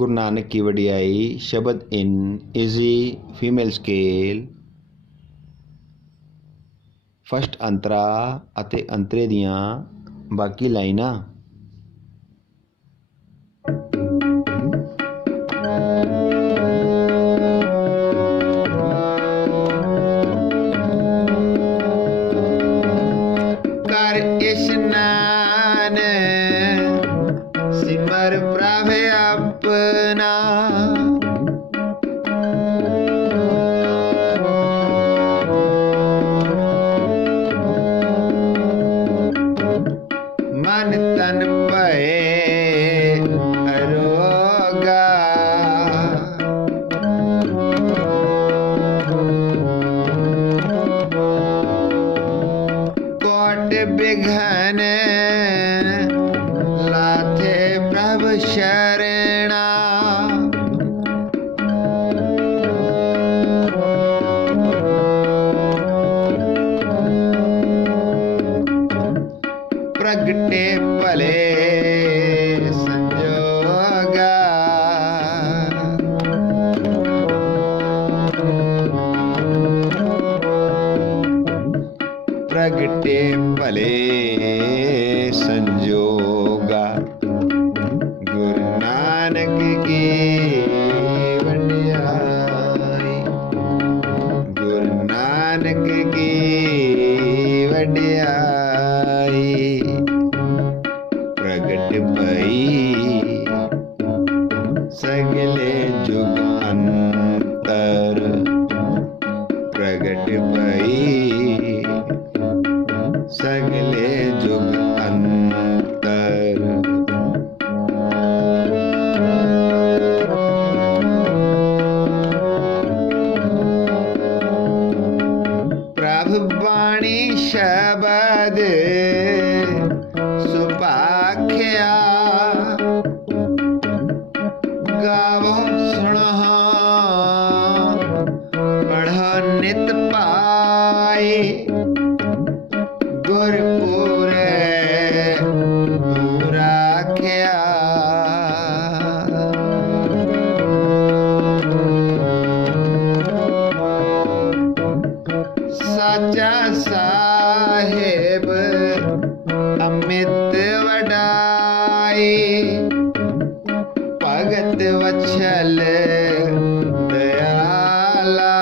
गुरु नानक की वडियाई शब्द in easy female scale first अंतरा अते अंतरे दियां बाकी लाइनां। कर इशनान सिमर प्रभ अपना मन तन भये अरोगा कोट बिघन लाथे प्रभु शरणा प्रगटे भले संजोगा प्रगटे भले संजोगा गुरु नानक की वडियाई गुरु नानक की वडियाई प्रगट भई सगले जुग अंतर प्रगट भई सगले जुग अंतर प्रभु बाणी शबद सुभाख्या गावो सुनहा पढ़ो नित पाए गुरपुरे राख्या साचा साहेब अमित वडाई भगत वत्सल दयाला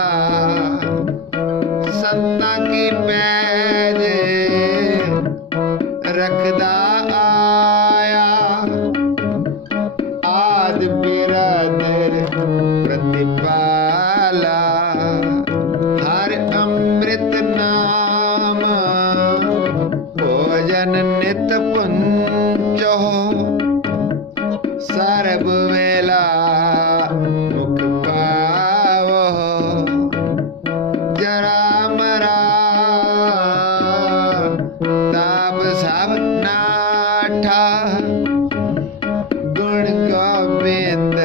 संता की पैज रखदा आया आद बिरादर प्रतिपाला हर अमृत नाम भोजन नित पुंचो सर्ब वेला मुख पावो जरा मरा ताप सब नाठा गुण गोविंद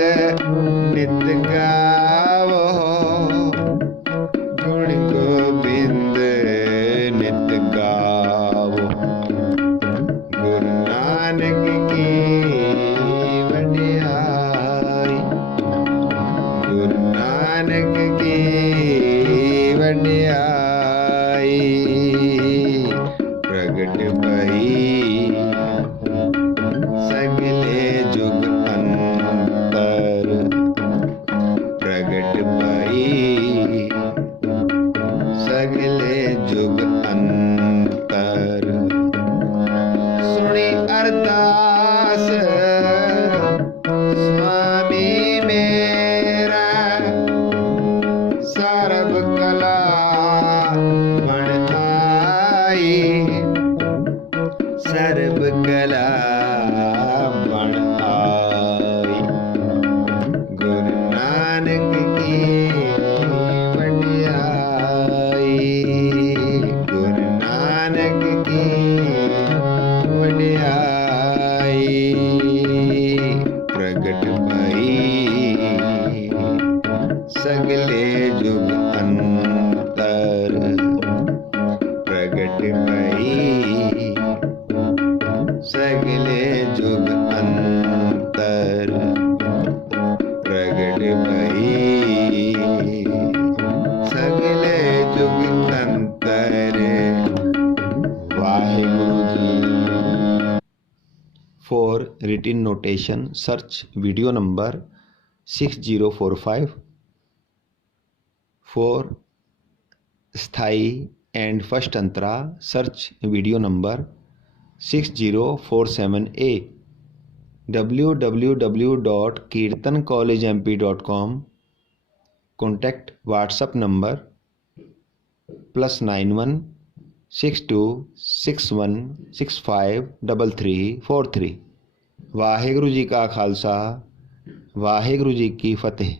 नित गावो गुण गोविंद नित गावो गुरु नानक की वडियाई गुरु नानक की वडियाई प्रगट भई सगले जुग अंतर प्रगट भई सगले जुग अंतर सुनी अरदास स्वामी मेरा सर्व कला बण आई सर्व कला बण आई गुरु नानक की वडियाई गुरु नानक की वडियाई प्रगट भई सगले जुग अंतर प्रगट भई सगले जुग अंतर For written notation, search video number 6045. For Sthai and first Antra, search video number 6047A. www.kirtancollegemp.com. Contact WhatsApp number +91 62 61 65 3343। Waheguru ji ਕਾ ਖਾਲਸਾ, ਵਾਹਿਗੁਰੂ ਜੀ ਕੀ ਫਤਿਹ।